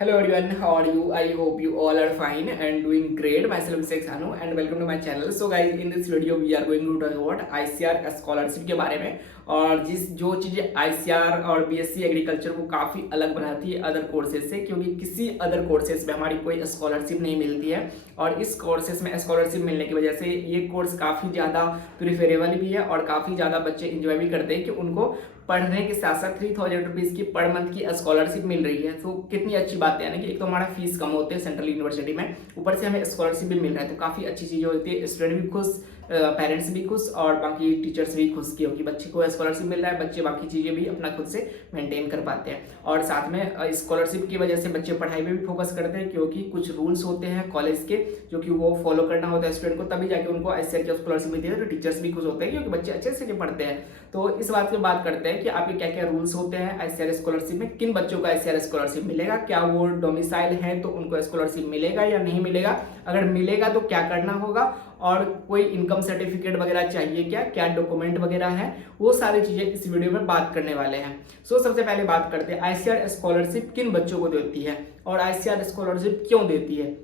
Hello everyone, how are you? I hope you all are fine and doing great. Myself is Sanu and welcome to my channel. So guys, in this video we are going to talk about ICAR scholarship के बारे में और जो चीज़ें ICAR और BSc agriculture को काफ़ी अलग बनाती है अदर कोर्सेज से, क्योंकि किसी अदर कोर्सेज में हमारी कोई स्कॉलरशिप नहीं मिलती है और इस कोर्सेज में स्कॉलरशिप मिलने की वजह से ये कोर्स काफ़ी ज़्यादा प्रिफरेबल भी है और काफ़ी ज़्यादा बच्चे इंजॉय भी करते हैं कि उनको पढ़ने के साथ साथ 3000 रुपीज़ की पर मंथ की स्कॉलरशिप मिल रही है। तो कितनी अच्छी बात है ना कि एक तो हमारा फीस कम होते हैं सेंट्रल यूनिवर्सिटी में, ऊपर से हमें स्कॉलरशिप भी मिल रहा है, तो काफ़ी अच्छी चीज़ होती है। स्टूडेंट भी खुश, पेरेंट्स भी खुश और बाकी टीचर्स भी खुश क्योंकि बच्चे को स्कॉलरशिप मिल रहा है, बच्चे बाकी चीज़ें भी अपना खुद से मेंटेन कर पाते हैं। और साथ में स्कॉलरशिप की वजह से बच्चे पढ़ाई में भी फोकस करते हैं, क्योंकि कुछ रूल्स होते हैं कॉलेज के जो कि वो फॉलो करना होता है स्टूडेंट को, तभी जाके उनको ICAR की स्कॉलरशिप मिलती है। तो टीचर्स भी खुश होते हैं क्योंकि बच्चे अच्छे से पढ़ते हैं। तो इस बात की बात करते हैं कि आपके क्या क्या रूल्स होते हैं ICAR स्कॉलरशिप में, किन बच्चों को ICAR स्कॉलरशिप मिलेगा, क्या वो डोमिसाइल है तो उनको स्कॉलरशिप मिलेगा या नहीं मिलेगा, अगर मिलेगा तो क्या करना होगा, और कोई इनकम सर्टिफिकेट वगैरह चाहिए क्या क्या डॉक्यूमेंट वगैरह है, वो सारी चीज़ें इस वीडियो में बात करने वाले हैं। सो सबसे पहले बात करते हैं ICAR स्कॉलरशिप किन बच्चों को देती है और ICAR स्कॉलरशिप क्यों देती है।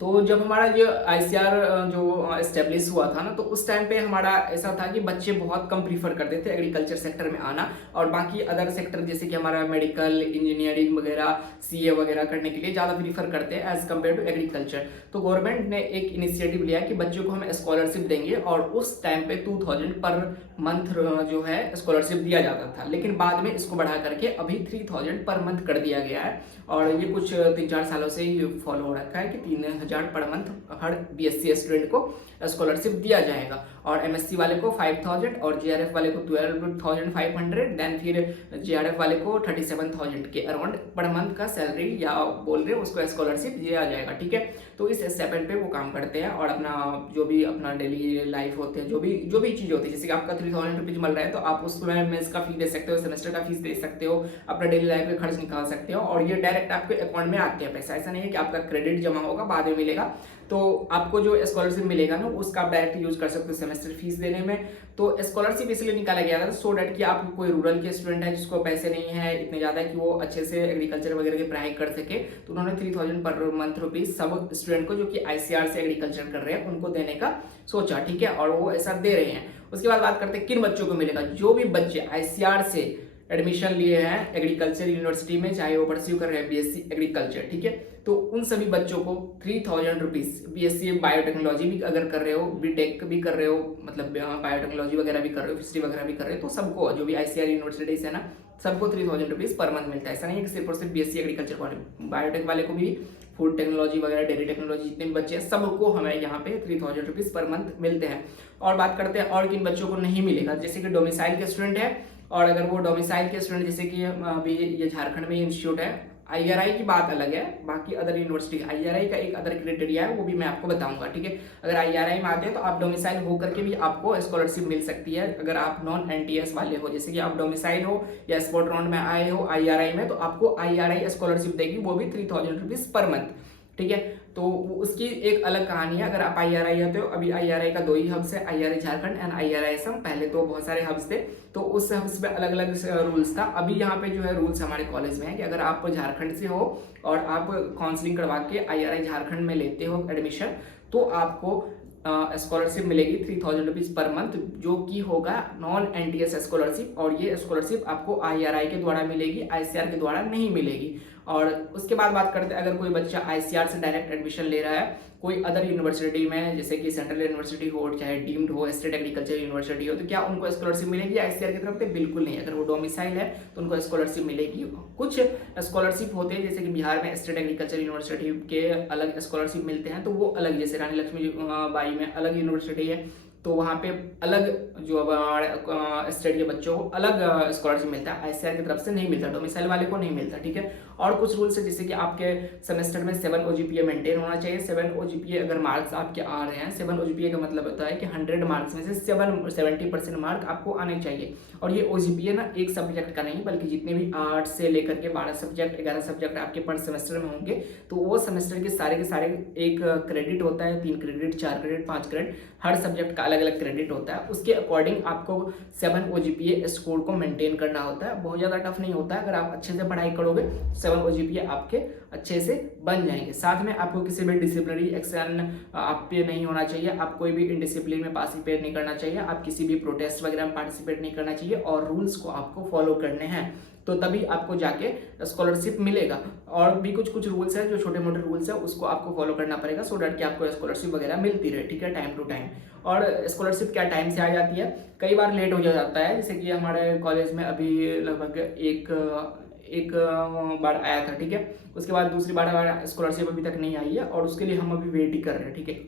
तो जब हमारा जो ICAR जो इस्टेब्लिश हुआ था ना, तो उस टाइम पे हमारा ऐसा था कि बच्चे बहुत कम प्रीफर करते थे एग्रीकल्चर सेक्टर में आना और बाकी अदर सेक्टर जैसे कि हमारा मेडिकल इंजीनियरिंग वगैरह CA वगैरह करने के लिए ज़्यादा प्रीफर करते हैं एज कम्पेयर टू एग्रीकल्चर। तो गवर्नमेंट ने एक इनिशिएटिव लिया कि बच्चों को हम स्कॉलरशिप देंगे और उस टाइम पे 2000 पर मंथ जो है स्कॉलरशिप दिया जाता था, लेकिन बाद में इसको बढ़ा करके अभी 3000 पर मंथ कर दिया गया है और ये कुछ 3-4 सालों से ही फॉलो हो रखा है कि 3000 पर मंथ हर BSc स्टूडेंट को स्कॉलरशिप दिया जाएगा और MSc वाले को 5000 और JRF वाले को 12,500, देन फिर JRF वाले को 37,000 के अराउंड पर मंथ का सैलरी या बोल रहे हैं उसको स्कॉलरशिप दिया जाएगा। ठीक है, तो इस स्टेप पे वो काम करते हैं और अपना जो भी अपना डेली लाइफ होते हैं जो भी चीज़ होती है, जैसे कि आपका 3000 रुपीज़ मिल रहा है तो आप उसमें मेस का फीस दे सकते हो, सेमेस्टर का फीस दे सकते हो, अपना डेली लाइफ का खर्च निकाल सकते हो और ये डायरेक्ट आपके अकाउंट में आते हैं पैसा। ऐसा नहीं है कि आपका क्रेडिट जमा होगा बाद में मिलेगा। तो आपको जो स्कॉलरशिप मिलेगा ना उसका आप डायरेक्ट यूज कर सकते हो सेमेस्टर फीस देने में। तो स्कॉलरशिप इसलिए निकाला गया था सो डैट कि आप कोई रूरल के स्टूडेंट है जिसको पैसे नहीं है इतने ज़्यादा कि वो अच्छे से एग्रीकल्चर वगैरह की पढ़ाई कर सके, तो उन्होंने 3000 पर मंथ रुपीज सब स्टूडेंट को जो कि ICAR से एग्रीकल्चर कर रहे हैं उनको देने का सोचा। ठीक है, और वो ऐसा दे रहे हैं। उसके बाद बात करते हैं किन बच्चों को मिलेगा। जो भी बच्चे ICAR से एडमिशन लिए हैं एग्रीकल्चर यूनिवर्सिटी में, चाहे वो परस्यू कर रहे हैं BSc एग्रीकल्चर, ठीक है, तो उन सभी बच्चों को 3000 रुपीज़ BSc बायोटेक्नोलॉजी भी अगर कर रहे हो, BTech भी कर रहे हो, मतलब बायोटेक्नोलॉजी वगैरह भी कर रहे हो, फिशरी वगैरह भी कर रहे हो, तो सबको जो भी ICAR यूनिवर्सिटीज है ना सबको 3000 रुपीज़ पर मंथ मिलता है। ऐसा नहीं है कि सिर्फ और सिर्फ BSc एग्रीकल्चर वाले, बायोटेक वाले को भी, फूड टेक्नोलॉजी वगैरह, डेयरी टेक्नोलॉजी जितने भी बच्चे हैं सबको हमें यहाँ पे 3000 रुपीज़ पर मंथ मिलते हैं। और बात करते हैं और किन बच्चों को नहीं मिलेगा, जैसे कि डोमिसाइल के स्टूडेंट है और अगर वो डोमिसाइल के स्टूडेंट जैसे कि अभी ये झारखंड में इंस्टीट्यूट है, IRI की बात अलग है, बाकी अदर यूनिवर्सिटी IRI का एक अदर क्राइटेरिया है वो भी मैं आपको बताऊंगा। ठीक है, अगर IRI में आते हैं तो आप डोमिसाइल हो करके भी आपको स्कॉलरशिप मिल सकती है। अगर आप नॉन NTS वाले हो, जैसे कि आप डोमिसाइल हो या स्पॉट राउंड में आए हो IRI में, तो आपको IRI स्कॉलरशिप देगी, वो भी 3000 रुपीज़ पर मंथ। ठीक है, तो उसकी एक अलग कहानी है। अगर आप IRI आते हो, अभी IRI का 2 ही हब्स है, IRI Jharkhand and IRI Assam. पहले तो बहुत सारे हब्स थे, तो उस हब्स पे अलग अलग रूल्स था। अभी यहाँ पे जो है रूल्स हमारे कॉलेज में है कि अगर आप झारखंड से हो और आप काउंसलिंग करवा के IRI झारखंड में लेते हो एडमिशन, तो आपको स्कॉलरशिप मिलेगी 3000 रुपीज़ पर मंथ, जो कि होगा नॉन NTS स्कॉलरशिप। और ये स्कॉलरशिप आपको IRI के द्वारा मिलेगी, ICAR के द्वारा नहीं मिलेगी। और उसके बाद बात करते हैं अगर कोई बच्चा ICAR से डायरेक्ट एडमिशन ले रहा है कोई अदर यूनिवर्सिटी में, जैसे कि सेंट्रल यूनिवर्सिटी हो चाहे डीम्ड हो, स्टेट एग्रीकल्चर यूनिवर्सिटी हो, तो क्या उनको स्कॉलरशिप मिलेगी ICAR की तरफ से? बिल्कुल नहीं। अगर वो डोमिसाइल है तो उनको स्कॉलरशिप मिलेगी। कुछ स्कॉलरशिप होते हैं जैसे कि बिहार में स्टेट एग्रीकल्चर यूनिवर्सिटी के अलग स्कॉलरशिप मिलते हैं, तो वो अलग, जैसे रानी लक्ष्मी बाई में अलग यूनिवर्सिटी है तो वहाँ पे अलग जो हमारे स्टेट के बच्चों को अलग स्कॉलरशिप मिलता है, ICAR की तरफ से नहीं मिलता, डोमिसाइल वाले को नहीं मिलता। ठीक है, और कुछ रूल्स है जैसे कि आपके सेमेस्टर में 7 OGPA मेंटेन होना चाहिए। 7 OGPA अगर मार्क्स आपके आ रहे हैं, 7 OGPA का मतलब होता है कि 100 मार्क्स में से 70% मार्क आपको आने चाहिए। और ये OGPA ना एक सब्जेक्ट का नहीं बल्कि जितने भी 8 से लेकर के 12 सब्जेक्ट 11 सब्जेक्ट आपके पर सेमेस्टर में होंगे, तो वो सेमेस्टर के सारे एक क्रेडिट होता है, 3 क्रेडिट, 4 क्रेडिट, 5 क्रेडिट, हर सब्जेक्ट का अलग अलग क्रेडिट होता है। उसके अकॉर्डिंग आपको 7 OGPA स्कोर को मेंटेन करना होता है। बहुत ज़्यादा टफ नहीं होता है, अगर आप अच्छे से पढ़ाई करोगे 7 OGPA आपके अच्छे से बन जाएंगे। साथ में आपको किसी भी डिसिप्लिनरी एक्शन आप पे नहीं होना चाहिए, आप कोई भी इनडिसिप्लिन में पार्टिसिपेट नहीं करना चाहिए, आप किसी भी प्रोटेस्ट वगैरह में पार्टिसिपेट नहीं करना चाहिए और रूल्स को आपको फॉलो करने हैं, तो तभी आपको जाके स्कॉलरशिप मिलेगा। और भी कुछ कुछ रूल्स हैं, जो छोटे मोटे रूल्स हैं उसको आपको फॉलो करना पड़ेगा, सो डैट कि आपको स्कॉलरशिप वगैरह मिलती रहे, ठीक है, टाइम टू टाइम। और स्कॉलरशिप क्या टाइम से आ जाती है, कई बार लेट हो जाता है, जैसे कि हमारे कॉलेज में अभी लगभग एक बार आया था, ठीक है, उसके बाद दूसरी बार स्कॉलरशिप अभी तक नहीं आई है और उसके लिए हम अभी वेट ही कर रहे हैं, ठीक है।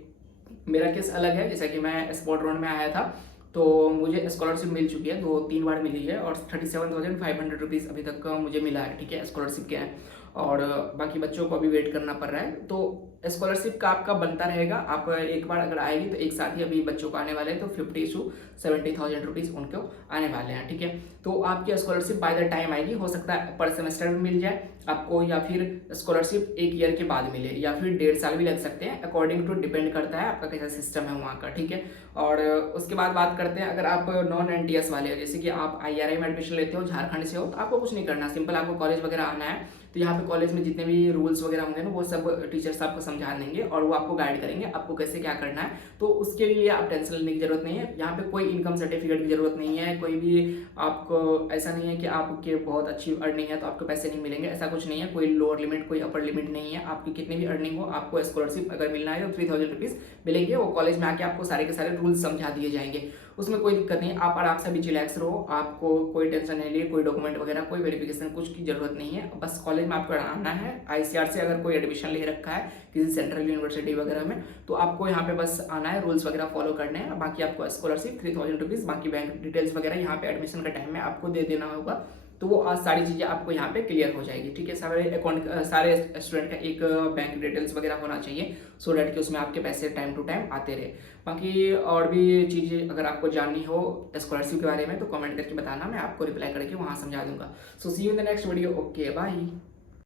मेरा केस अलग है, जैसा कि मैं स्पॉट राउंड में आया था तो मुझे स्कॉलरशिप मिल चुकी है, 2-3 बार मिली है और 37,500 रुपीज़ अभी तक का मुझे मिला है, ठीक है, स्कॉलरशिप के हैं। और बाकी बच्चों को अभी वेट करना पड़ रहा है। तो स्कॉलरशिप का आपका बनता रहेगा, आप एक बार अगर आएगी तो एक साथ ही अभी बच्चों को आने वाले हैं, तो 50 to 70,000 रुपीज़ उनको आने वाले हैं, ठीक है। तो आपकी स्कॉलरशिप बाय द टाइम आएगी, हो सकता है पर सेमेस्टर में मिल जाए आपको, या फिर स्कॉलरशिप 1 ईयर के बाद मिले, या फिर 1.5 साल भी लग सकते हैं, अकॉर्डिंग टू डिपेंड करता है आपका कैसा सिस्टम है वहाँ का, ठीक है। और उसके बाद बात करते हैं, अगर आप नॉन NTS वाले हो, जैसे कि आप IRI में एडमिशन लेते हो, झारखंड से हो, तो आपको कुछ नहीं करना, सिंपल आपको कॉलेज वगैरह आना है, तो यहाँ पे कॉलेज में जितने भी रूल्स वगैरह होंगे ना वो सब टीचर्स आपको समझा देंगे और वो आपको गाइड करेंगे आपको कैसे क्या करना है। तो उसके लिए आप टेंशन लेने की जरूरत नहीं है, यहाँ पे कोई इनकम सर्टिफिकेट की जरूरत नहीं है, कोई भी आपको ऐसा नहीं है कि आपके बहुत अच्छी अर्निंग है तो आपको पैसे नहीं मिलेंगे, ऐसा कुछ नहीं है, कोई लोअर लिमिट कोई अपर लिमिट नहीं है, आपकी कितनी भी अर्निंग हो आपको स्कॉलरशिप अगर मिलना है तो 3,000 रुपीज़ मिलेंगे। वो कॉलेज में आके आपको सारे के सारे रूल्स समझा दिए जाएंगे, उसमें कोई दिक्कत नहीं है, आप आराम से भी चिलैक्स रहो, आपको कोई टेंशन नहीं लिए, कोई डॉक्यूमेंट वगैरह कोई वेरिफिकेशन कुछ की जरूरत नहीं है, बस कॉलेज में आपको आना है। ICR से अगर कोई एडमिशन ले रखा है किसी सेंट्रल यूनिवर्सिटी वगैरह में, तो आपको यहाँ पे बस आना है, रूल्स वगैरह फॉलो करने हैं, बाकी आपको स्कॉलरशिप 3,000 रुपीज़, बाकी बैंक डिटेल्स वगैरह यहाँ पे एडमिशन का टाइम में आपको दे देना होगा, तो वो आज सारी चीज़ें आपको यहाँ पे क्लियर हो जाएगी, ठीक है। सारे अकाउंट सारे स्टूडेंट का एक बैंक डिटेल्स वगैरह होना चाहिए, सो डैट कि उसमें आपके पैसे टाइम टू टाइम आते रहे। बाकी और भी चीज़ें अगर आपको जाननी हो स्कॉलरशिप के बारे में तो कमेंट करके बताना, मैं आपको रिप्लाई करके वहाँ समझा दूंगा। So see you in the next video, okay bye.